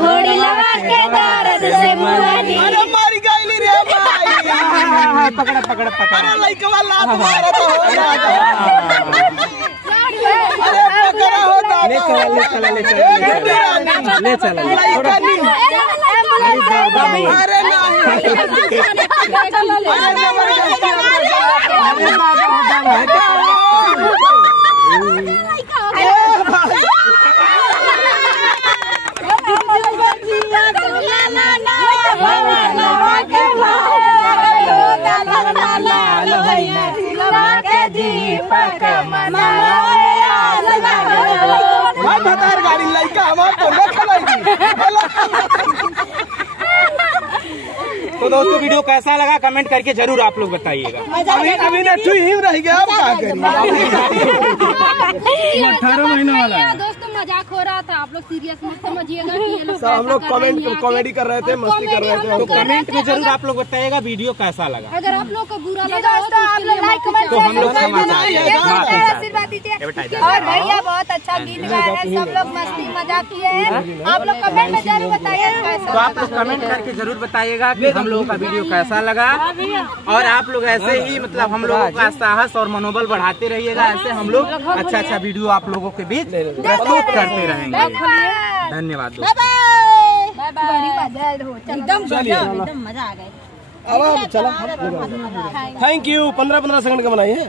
होड़ी लगा के दर्द से मुआनी। अरे मारी गईली रे भाई। पकड़ पकड़ पकड़। अरे लइकवा लात मारा तो हो जाता। अरे पकड़ा होता। ले चला ले चला ले चला ले चला लइका नहीं। अरे नहीं। भतार गाड़ी लइका हमार तो न खलाएगी। तो दोस्तों वीडियो कैसा लगा कमेंट करके जरूर आप लोग बताइएगा। अभी ना तू ही रह गया, अब क्या करें। 18 महीना वाला है। दोस्तों मजाक हो रहा था, आप लोग सीरियस मत समझिएगा कि ये लोग हम लोग कॉमेडी कर रहे थे, मस्ती कर रहे थे। तो कमेंट में जरूर आप लोग बताइएगा वीडियो कैसा लगा। अगर आप लोग को बुरा लगा हो तो आप लोग लाइक कमेंट तो हम लोग आशीर्वाद दीजिए। और भैया बहुत अच्छा गीत गाया है, सब लोग मस्ती मजाक किए हैं। आप लोग कमेंट में जरूर बताइए कैसा। तो आप लोग कमेंट करके जरूर बताइएगा कि हम लोगों का वीडियो कैसा लगा। और आप लोग ऐसे ही मतलब हम लोगों का साहस और मनोबल बढ़ाते रहिएगा। ऐसे हम लोग अच्छा अच्छा वीडियो आप लोगों के बीच प्रस्तुत करते रहेंगे। धन्यवाद दोस्तों। एकदम मजा आ गया। अब चला। Thank you. 15-15 सेकंड का बनाइए।